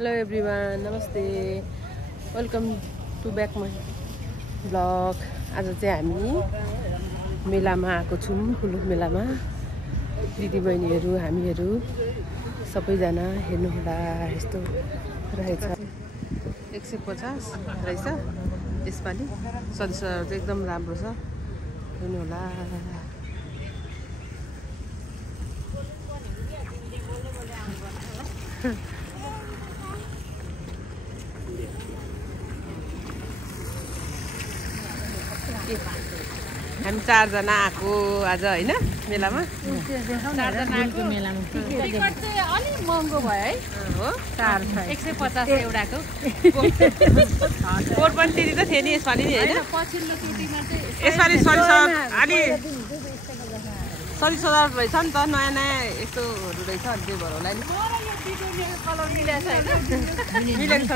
Hello everyone, namaste. Welcome to back my vlog. आज चाहिँ हामी मेलामा आएको छौं, फुलुक मेलामा। दिदीबहिनीहरु हामीहरु सबैजना हेर्नु होला। यस्तो रहेछ 150 रहेछ यसपालि। सदिसर चाहिँ एकदम राम्रो छ, हेर्नु होला। हामी 4 जना आएको आज हैन मेलामा। 4 जना आएको मेलामा टिकट चाहिँ अलि महँगो भयो है। हो 150 एउटाको। कोट पनि त्यति त थियो नि यसपालि नि हैन। पछिल्लो चोटीमा चाहिँ यसपालि अलि सजिलो रहेछ नि त, नयाँ नयाँ यस्तोहरु रहेछ अनि त्यही भएर होला नि। कलर मिलेछ हैन।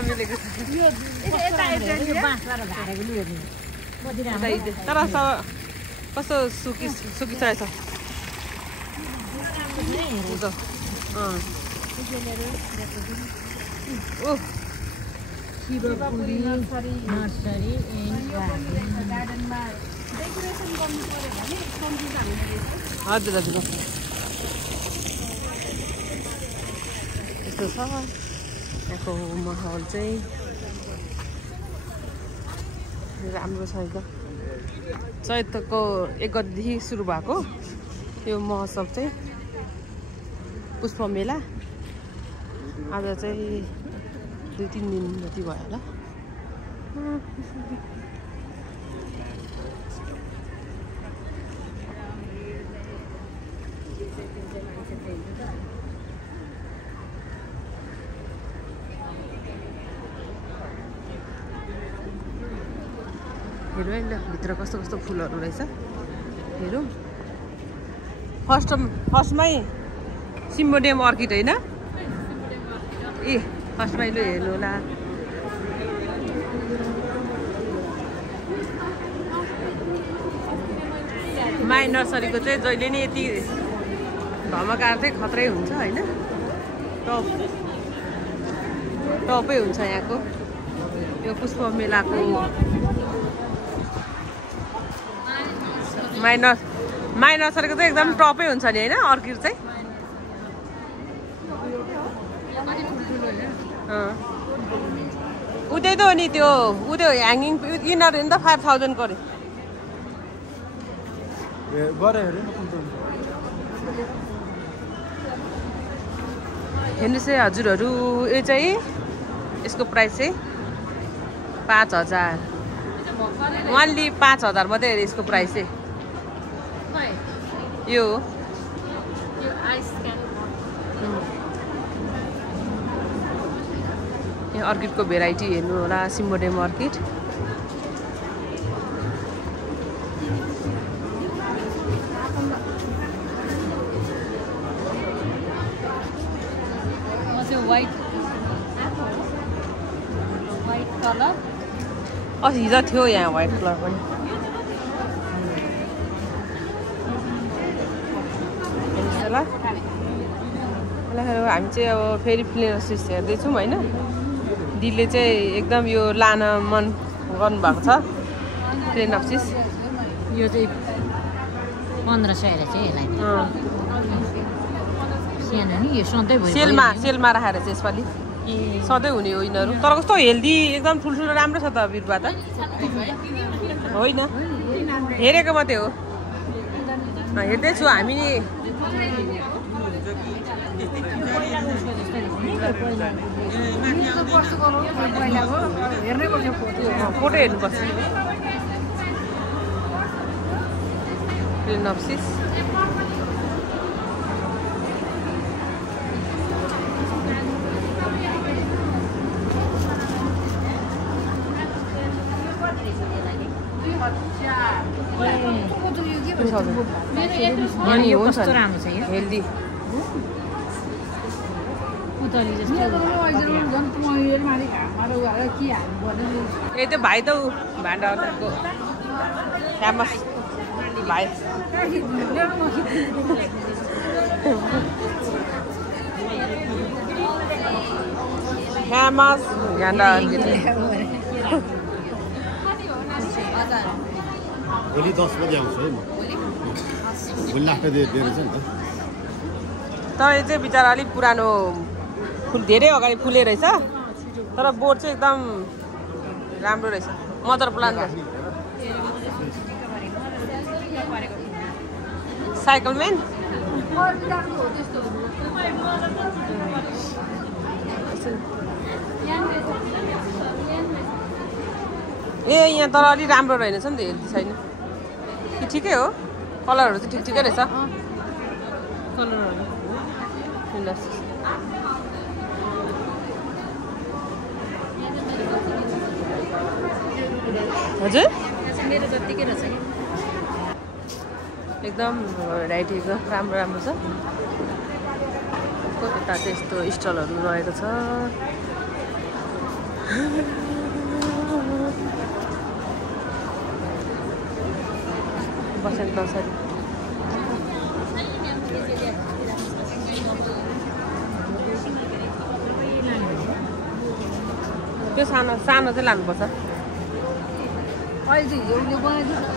मिलेको छ यो बाँसबाट झारेको लियो तर कस्तो सुकी रहेछ। शिवपुरी नर्सरी एन्ड गार्डनमा डेकोरेसन गर्नु पर्यो भने कम्ती दाममा हजुर हजुर यस्तो छ यहाँको माहौल चाहिँ राम्रो छ एकदम। चैतको 1 गतेदेखि सुरु भएको यो महोत्सव चाहिँ पुष्प मेला। आज चाहिँ 2-3 दिन जति भयो होला। हेरौँ ल भित्र कस्तो कस्तो फुलहरू रहेछ हेरौँ। फर्स्टमै सिम्बोडियम अर्किड हैन। ए फर्स्टमै लु हेर्नु होला। माई नर्सरीको चाहिँ जहिले नि यति धमाकार चाहिँ खतरै हुन्छ हैन। टपै हुन्छ यहाँको यो पुष्प मेलाको। माई नर्सरीको चाहिँ एकदम टपै हुन्छ नि हैन अर्किड चाहिँ। उतै त हो नि त्यो उतै ह्याङ्गिङ यिनीहरू नि त 5000 गरे। हेर्नुहोस् है हजुरहरू, यो चाहिँ यसको प्राइस चाहिँ 5000। ओन्ली 5000 मात्रै हेरे यसको प्राइस चाहिँ। यो अर्किडको भेराइटी हेर्नु होला। सिम्बोडियम अर्किड व्हाइट कलर अस्ति हिजो थियो यहाँ व्हाइट कलर पनि। हामी चाहिँ अब फेरि फिलेनोसिस हेर्दैछौँ होइन। दिदीले चाहिँ एकदम यो लान मन गर्नुभएको छ फिलेनोसिस। यो चाहिँ 1500 रहेछ यसलाई। सानो नि यो सधैँ सेलमा राखेर चाहिँ यसपालि सधैँ हुने हो यिनीहरू। तर कस्तो हेल्दी एकदम ठुल्ठुलो राम्रो छ त बिरुवा त होइन। हेरेको मात्रै हो, हेर्दैछु हामी। फोटो हेर्नुपर्छ। फिलेनोसिस कस्तो राम्रो छ यो हेल्दी। यही त भाइ त भान्डाको फेमस भाइ। Namas ganda gitu. भोलि 10 बजे आउँछु है म भोलि लास्ट दिएर छ नि त तर यो चाहिँ बिचारा अलिक पुरानो फुल धेरै अगाडि फुले रहेछ तर बोट चाहिँ एकदम राम्रो रहेछ मदर प्लान्ट साइकलम्यान ए यहाँ तर अलि राम्रो रहेनछ नि त हेल्दी छैन कि ठिकै हो कलरहरू चाहिँ ठिकै रहेछ कलरहरू हजुर एकदम भेराइटी एकदम राम्रो राम्रो छ यता चाहिँ यस्तो स्टलहरू रहेको छ बसेर नर्सरी त्यो सानो सानो चाहिँ लानुपर्छ अहिले चाहिँ हिउँले बनाइदिन्छ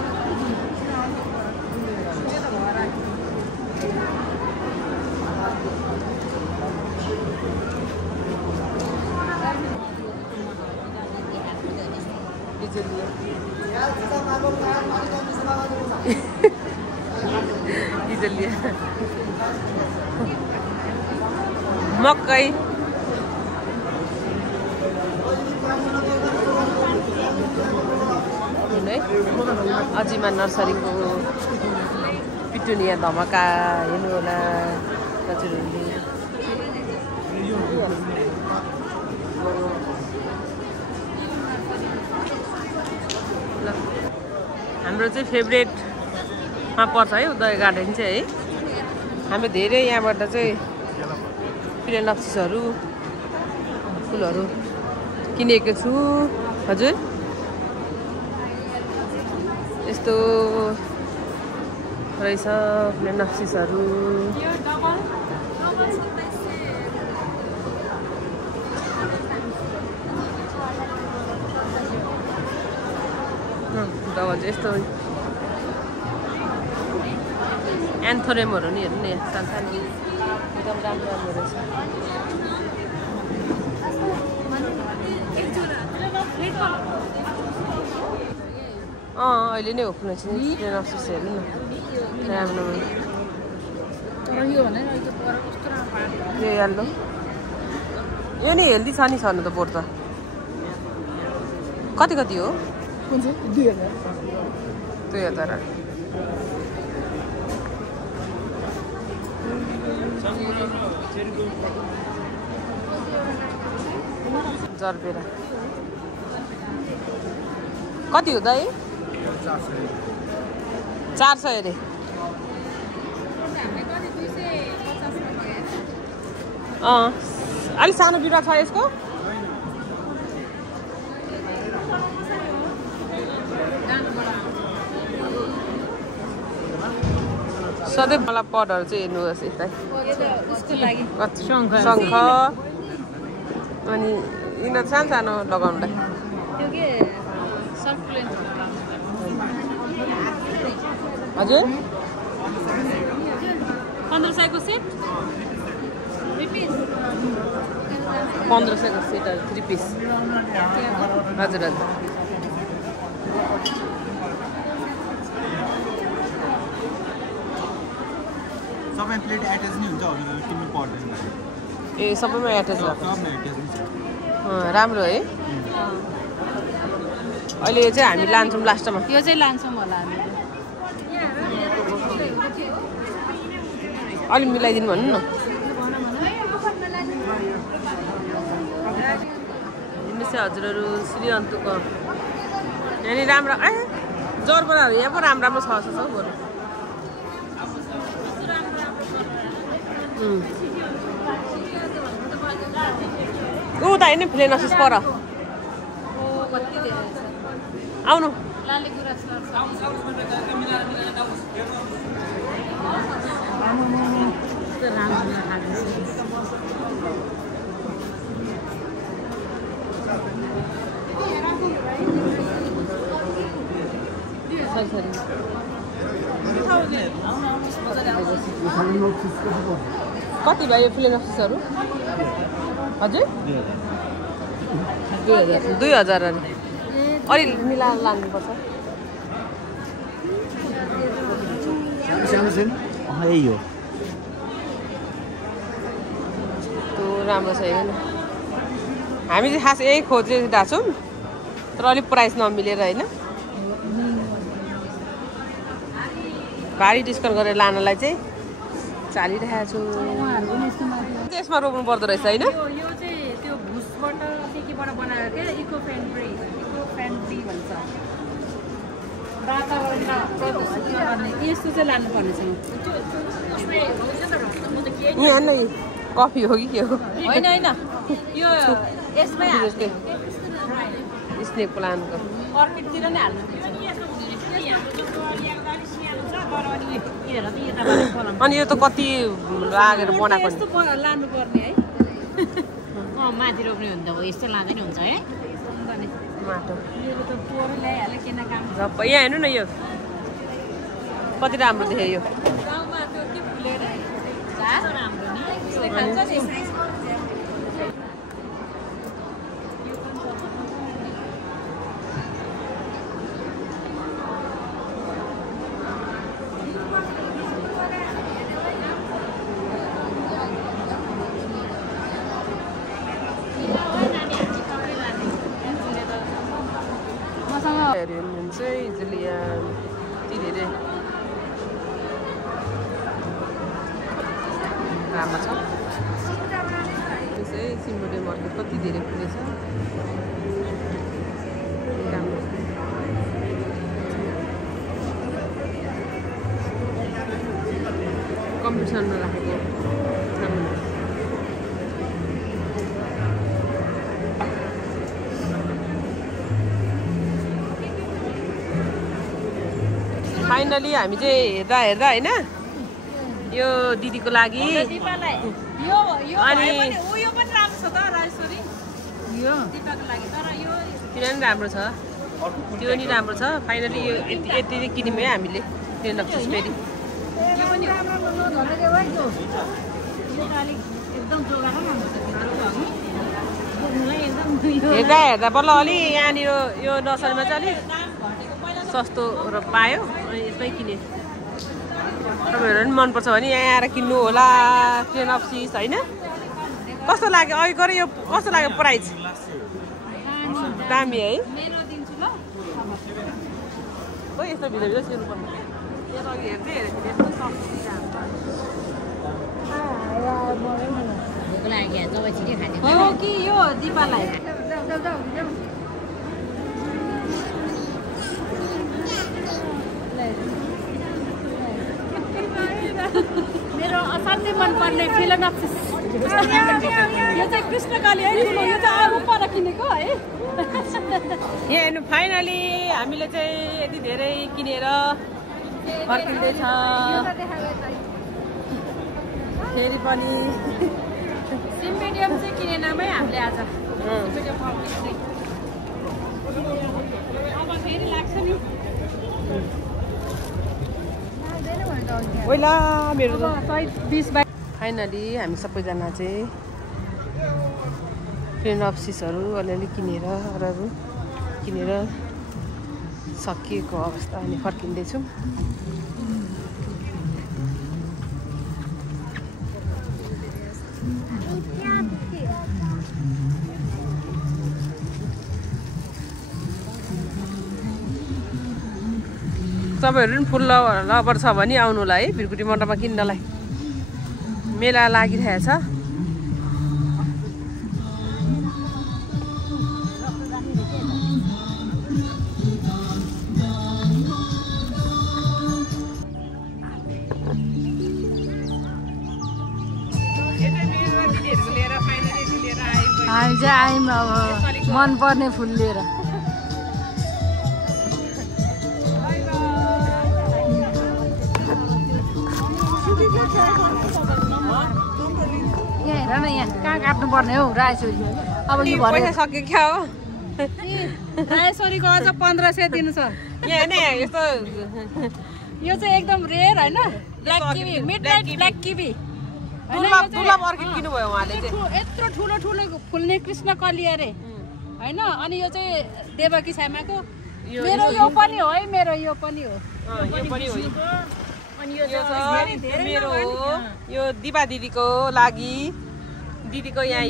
मकै अजिमा नर्सरीको पिटुनिया धमाका हेर्नु होला हजुरहरूले हाम्रो चाहिँ फेभरेटमा पर्छ है उदय गार्डन चाहिँ है हामी धेरै यहाँबाट चाहिँ फिलोनक्सिसहरू फुलहरू किनेको छु हजुर यस्तो रहेछ फिलोनक्सिसहरू डबल चाहिँ यस्तो एन्थोरेमहरू नि हेर्नु नि सानो सानो एकदम राम्रो राम्रो रहेछ अहिले नै ओप्न चाहिँ फिलोनक्सिस हेर्नु न राम्रो यो यल्लो यो नि हेल्दी छ नि छनु त बोट त कति कति हो 2000 जरबेरा कति हो दाइ 400 अरे अलि सानो बिरुवा छ यसको सधैँ मलाई पटहरू चाहिँ हेर्नुहोस् यता शङ्ख अनि यिनीहरू सानो सानो लगाउनुलाई हजुर 1500 को सेट 1500 को सेट 3 पिस हजुर हजुर सबै प्लेट एट्याच नै हुन्छ हजुर किन्नु पर्दैन ए सबैमा एट्याच सबैमा एट्याच हुन्छ राम्रो है अहिले चाहिँ हामी लान्छौँ लास्टमा यो चाहिँ लान्छौँ होला हामी अलि मिलाइदिनु भन्नु न हेर्नुहोस् हजुरहरू श्री अन्तुको यहाँनिर राम्रो ए जरबराहरू यहाँ पो राम्रो राम्रो छ छ बरु उता होइन फिलोनक्सिस पर आउनु सरी सरी कति भयो फिलोनोक्सिसहरू हजुर 2000 अलि मिलाएर लानुपर्छ यही हो त्यो राम्रो छ होइन हामी चाहिँ खास यही खोजिरहेको छौँ तर अलिक प्राइस नमिलेर होइन भारी डिस्काउन्ट गरेर लानलाई चाहिँ चालिरहेको छु यसमा रोप्नु पर्दो रहेछ होइन यो चाहिँ त्यो भुसबाट केबाट बनाएको क्या इको फ्रेन्डली भन्छ वातावरणमा प्रदूषित नगर्ने यस्तो चाहिँ लानुपर्ने छ यहाँ न कफी हो कि के हो होइन यो यसमै स्नेक प्लान्टको अर्किडतिर नै हाल्नु अनि यो त कति लागेर बनाएको यस्तो लानुपर्ने है माथि रोप्ने हुन्छ अब यस्तो लाँदै नि हुन्छ है माटो यो त पोहोर ल्याइहाल्यो किन काम यहाँ हेर्नु न यो कति राम्रो देख्यो यो गाउँमा त्यो के फुलेर राम्रो नि यसले खान्छ नि चाहिँ जुलिया धेरै राम्रो छ त्यसै सिम्बोडे मार्केट कति धेरै फुलेछ राम्रो कम्पिटिसनमा राखेको फाइनली हामी चाहिँ हेर्दा होइन यो दिदीको लागि अनि उयो पनि राम्रो छ त राजेश्वरी यो दिपाको लागि तर यो किन नि राम्रो छ त्यो नि राम्रो छ फाइनली यो यति किन्यौँ है हामीले ट्रेन अफ फेरि हेर्दा बल्ल अलि यहाँनिर यो नर्सरीमा चाहिँ अलिक सस्तो र पायो अनि यसमै किने तपाईँहरू पनि मनपर्छ भने यहाँ आएर किन्नु होला ट्रेन अफ सिस होइन कस्तो लाग्यो अघि गएर यो कस्तो लाग्यो प्राइस दामी है हो यस्तो भिडियो सिर्नुपर्ने अघि हेर्दै हेरेको हो कि यो दिपालाई मेरो असाध्यै मनपर्ने फिलोनोक्सिस यो चाहिँ कृष्णकाली है ठुलो यो चाहिँ अरू पर किनेको है यहाँ हेर्नु फाइनली हामीले चाहिँ यति धेरै किनेर फर्किँदैछ फेरि पनि सिम्बेडियम चाहिँ किनेनमै हामीले आज अब फेरि लाग्छ नि ओइला मेरो 20 फाइनली हामी सबैजना चाहिँ ट्रेन अफ सिसहरू अलिअलि किनेर अरू किनेर सकिएको अवस्था अनि फर्किँदैछौँ तपाईँहरू पनि फुल लभर छ भने आउनुलाई है भिरकुटी मण्डपमा किन्नलाई मेला लागिरहेछ हामी चाहिँ आयौँ अब मनपर्ने फुल लिएर यहाँ हेर न यहाँ कहाँ काट्नु पर्ने हौ राजेश्वरी अब यो पैसा सक्यो क्या हो रायसोरीको अझ 1500 दिनु छ यहाँ नि यस्तो यो चाहिँ एकदम रेयर हैन black kiwi midnight black kiwi दुर्लभ अर्किड किन्नुभयो उहाँले चाहिँ यत्रो ठुलो ठुलो फुल्ने कृष्ण कली अरे हैन अनि यो चाहिँ देवकी सामाको मेरो यो पनि हो है मेरो यो पनि हो यो पनि हो अनि यो मेरो हो यो दिपा दिदीको लागि दिदीको यहाँ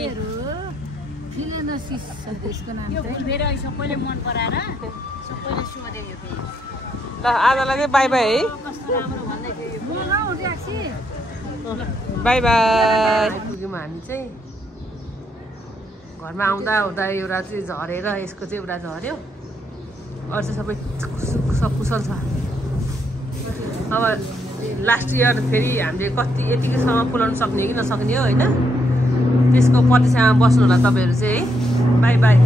फिलेनोसिस छ त्यसको नाम चाहिँ यो मेरो सबैले मन पराएर सबैले सोध्यो यो चाहिँ ल आजलाई चाहिँ बाई बाई है कस्तो राम्रो भन्दै थियो यो म न ट्याक्सी बाई बाई पुग्यौँ हामी चाहिँ घरमा आउँदा आउँदा एउटा चाहिँ झरेर यसको चाहिँ एउटा झऱ्यो अरू चाहिँ सबै कुशल छ अब लास्ट इयर फेरि हामीले कति यतिकैसम्म फुलाउनु सक्ने कि नसक्ने हो होइन त्यसको प्रतीक्षामा बस्नु होला तपाईँहरू चाहिँ है बाई बाई